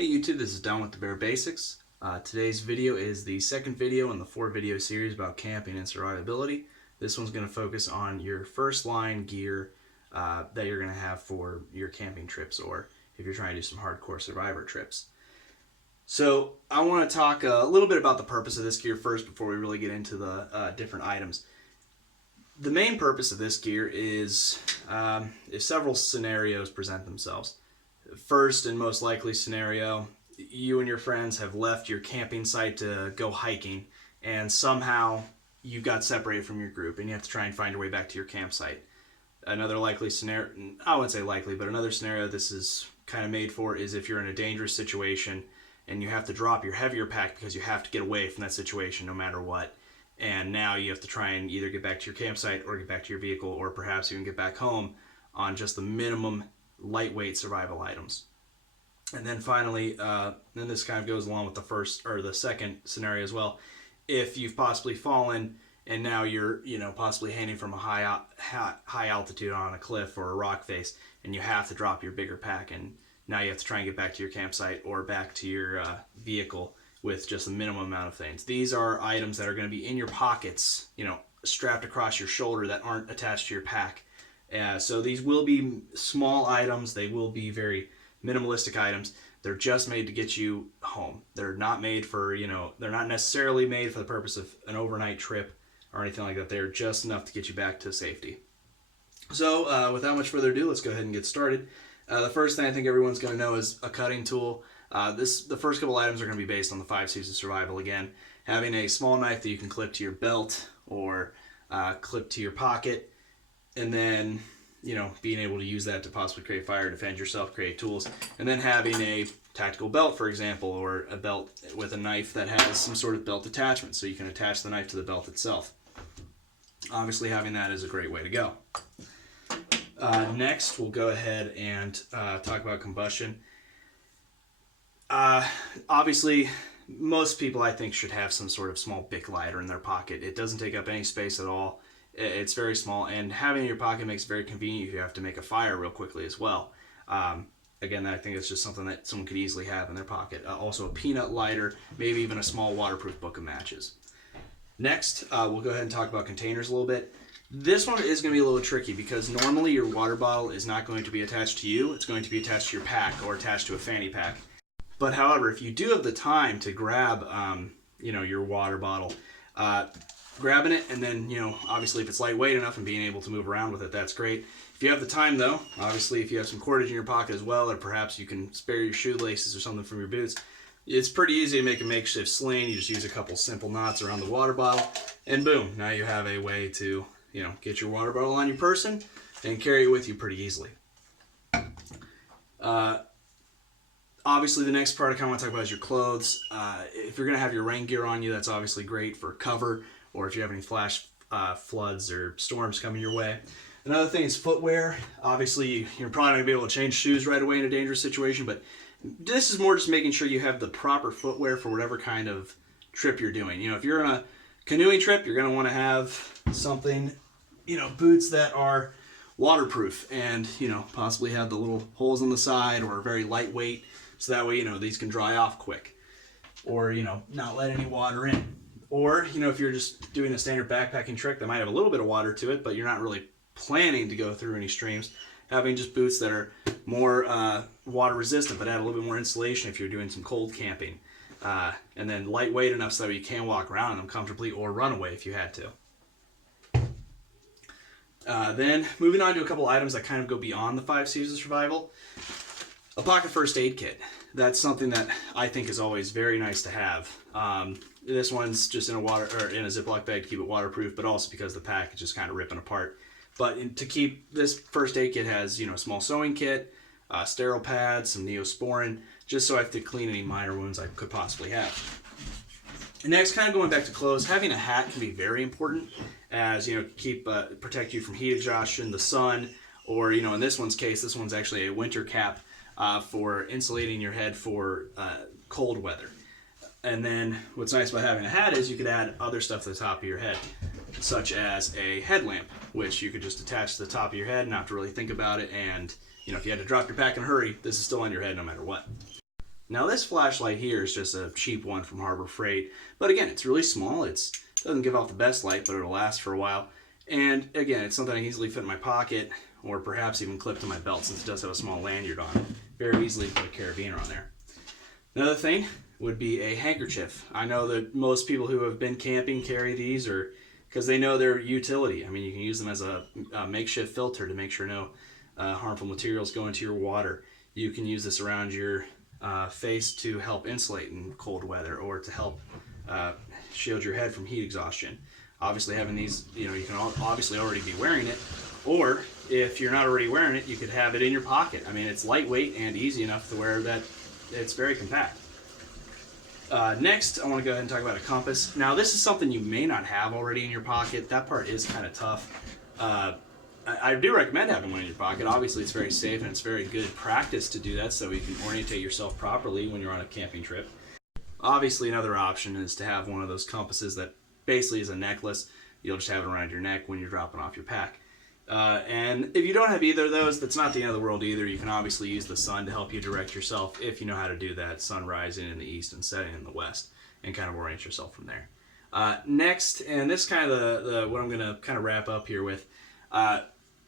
Hey YouTube, this is Don with the Bare Basics. Today's video is the second video in the 4-video series about camping and survivability. This one's going to focus on your first line gear that you're going to have for your camping trips, or if you're trying to do some hardcore survivor trips. So I want to talk a little bit about the purpose of this gear first before we really get into the different items. The main purpose of this gear is if several scenarios present themselves. First and most likely scenario, you and your friends have left your camping site to go hiking, and somehow you got separated from your group and you have to try and find your way back to your campsite. Another likely scenario, I wouldn't say likely, but another scenario this is kind of made for is if you're in a dangerous situation and you have to drop your heavier pack because you have to get away from that situation no matter what. And now you have to try and either get back to your campsite or get back to your vehicle, or perhaps even get back home on just the minimum lightweight survival items. And then finally, then this kind of goes along with the first or the second scenario as well. If you've possibly fallen and now you're possibly hanging from a high altitude on a cliff or a rock face, and you have to drop your bigger pack, and now you have to try and get back to your campsite or back to your vehicle with just a minimum amount of things. These are items that are going to be in your pockets, strapped across your shoulder, that aren't attached to your pack. So these will be small items. They will be very minimalistic items. They're just made to get you home. They're not made for, they're not necessarily made for the purpose of an overnight trip or anything like that. They're just enough to get you back to safety. So without much further ado, let's go ahead and get started. The first thing I think everyone's going to know is a cutting tool. The first couple items are going to be based on the 5 C's of survival again. Having a small knife that you can clip to your belt or clip to your pocket, and then being able to use that to possibly create fire, defend yourself, create tools, and then having a tactical belt, for example, or a belt with a knife that has some sort of belt attachment, so you can attach the knife to the belt itself. Obviously, having that is a great way to go. Next, we'll go ahead and talk about combustion. Obviously, most people, I think, should have some sort of small Bic lighter in their pocket. It doesn't take up any space at all. It's very small, and having it in your pocket makes it very convenient if you have to make a fire real quickly as well. Again, I think it's just something that someone could easily have in their pocket. Also, a peanut lighter, maybe even a small waterproof book of matches. Next, we'll go ahead and talk about containers a little bit. This one is going to be a little tricky because normally your water bottle is not going to be attached to you. It's going to be attached to your pack or attached to a fanny pack. But however, if you do have the time to grab, your water bottle, grabbing it, and then, obviously if it's lightweight enough and being able to move around with it, that's great. If you have the time though, obviously if you have some cordage in your pocket as well, or perhaps you can spare your shoelaces or something from your boots, it's pretty easy to make a makeshift sling. You just use a couple simple knots around the water bottle, and boom, now you have a way to, get your water bottle on your person and carry it with you pretty easily. Obviously, the next part I kind of want to talk about is your clothes. If you're going to have your rain gear on you, that's obviously great for cover, or if you have any flash floods or storms coming your way. Another thing is footwear. Obviously, you're probably not going to be able to change shoes right away in a dangerous situation, but this is more just making sure you have the proper footwear for whatever kind of trip you're doing. If you're on a canoeing trip, you're going to want to have something, boots that are waterproof and, possibly have the little holes on the side, or very lightweight, so that way, these can dry off quick, or, not let any water in. Or, if you're just doing a standard backpacking trip that might have a little bit of water to it, but you're not really planning to go through any streams, having just boots that are more water resistant but add a little bit more insulation if you're doing some cold camping. And then lightweight enough so that you can walk around in them comfortably or run away if you had to. Then moving on to a couple items that kind of go beyond the 5 C's of survival. A pocket first aid kit. That's something that I think is always very nice to have. This one's just in a Ziploc bag to keep it waterproof, but also because the pack is just kind of ripping apart. But to keep this first aid kit has, a small sewing kit, sterile pads, some Neosporin, just so I have to clean any minor wounds I could possibly have. And next, kind of going back to clothes, having a hat can be very important, as protect you from heat exhaustion, the sun, or in this one's case, this one's actually a winter cap for insulating your head for cold weather. And then what's nice about having a hat is you could add other stuff to the top of your head, such as a headlamp, which you could just attach to the top of your head and not have to really think about it. And if you had to drop your pack in a hurry, this is still on your head no matter what. Now this flashlight here is just a cheap one from Harbor Freight, but again, it's really small. It doesn't give off the best light, but it'll last for a while. And again, it's something I can easily fit in my pocket, or perhaps even clip to my belt, since it does have a small lanyard on it. Very easily put a carabiner on there. Another thing would be a handkerchief. I know that most people who have been camping carry these, or because they know their utility. I mean, you can use them as a makeshift filter to make sure no harmful materials go into your water. You can use this around your face to help insulate in cold weather, or to help shield your head from heat exhaustion. Obviously, having these, you can obviously already be wearing it, or if you're not already wearing it, you could have it in your pocket. I mean, it's lightweight and easy enough to wear that it's very compact. Next, I want to go ahead and talk about a compass. Now, this is something you may not have already in your pocket. That part is kind of tough. I do recommend having one in your pocket. Obviously, it's very safe and it's very good practice to do that, so you can orientate yourself properly when you're on a camping trip. Obviously, another option is to have one of those compasses that basically is a necklace. You'll just have it around your neck when you're dropping off your pack. And if you don't have either of those, that's not the end of the world either. You can obviously use the sun to help you direct yourself if you know how to do that, sun rising in the east and setting in the west, and kind of orient yourself from there. Next, and this is kind of what I'm going to kind of wrap up here with,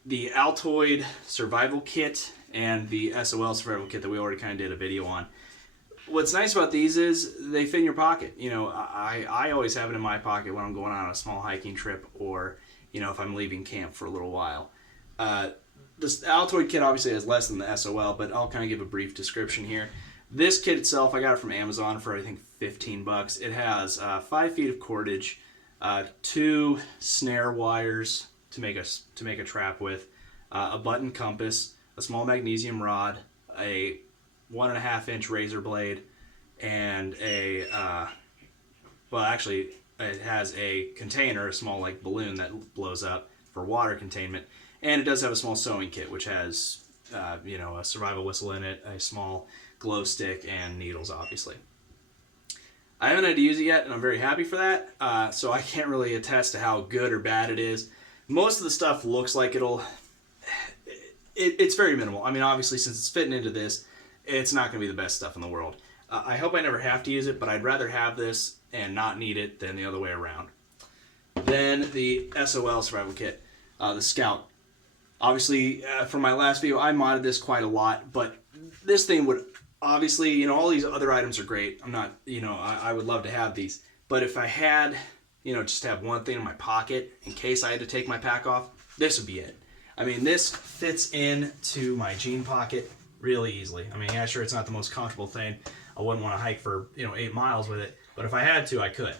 the Altoid Survival Kit and the SOL Survival Kit that we already kind of did a video on. What's nice about these is they fit in your pocket. I always have it in my pocket when I'm going on a small hiking trip, or if I'm leaving camp for a little while. This Altoid kit obviously has less than the SOL, but I'll kind of give a brief description here. This kit itself, I got it from Amazon for I think $15. It has 5 feet of cordage, 2 snare wires to make a trap with, a button compass, a small magnesium rod, a 1.5-inch razor blade, and it has a container, a small balloon that blows up for water containment, and it does have a small sewing kit which has a survival whistle in it, a small glow stick, and needles. Obviously, I haven't had to use it yet, and I'm very happy for that. So I can't really attest to how good or bad it is. Most of the stuff looks like it's very minimal. I mean, obviously, since it's fitting into this, it's not going to be the best stuff in the world. I hope I never have to use it, but I'd rather have this and not need it than the other way around. Then the SOL Survival Kit, the Scout. Obviously, from my last video, I modded this quite a lot, but this thing would obviously, all these other items are great. I'm not, I would love to have these, but if I had, just have one thing in my pocket in case I had to take my pack off, this would be it. I mean, this fits into my jean pocket really easily. I mean, yeah, sure, it's not the most comfortable thing. I wouldn't want to hike for 8 miles with it, but if I had to, I could.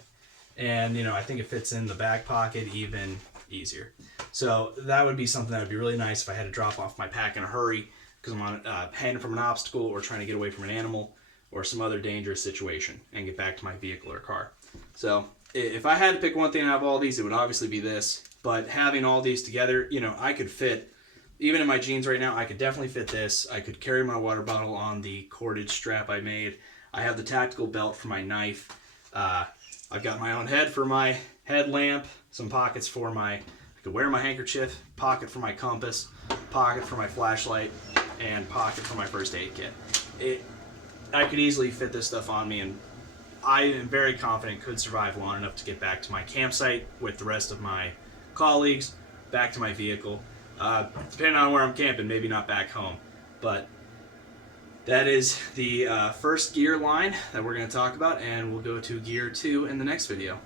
And I think it fits in the back pocket even easier. So that would be something that would be really nice if I had to drop off my pack in a hurry because I'm on heading from an obstacle, or trying to get away from an animal or some other dangerous situation and get back to my vehicle or car. So if I had to pick one thing out of all these, it would obviously be this. But having all these together, I could fit, even in my jeans right now, I could definitely fit this. I could carry my water bottle on the cordage strap I made. I have the tactical belt for my knife. I've got my own head for my headlamp, some pockets for I could wear my handkerchief, pocket for my compass, pocket for my flashlight, and pocket for my first aid kit. I could easily fit this stuff on me, and I am very confident could survive long enough to get back to my campsite with the rest of my colleagues, back to my vehicle. Depending on where I'm camping, maybe not back home. But that is the first gear line that we're going to talk about, and we'll go to gear 2 in the next video.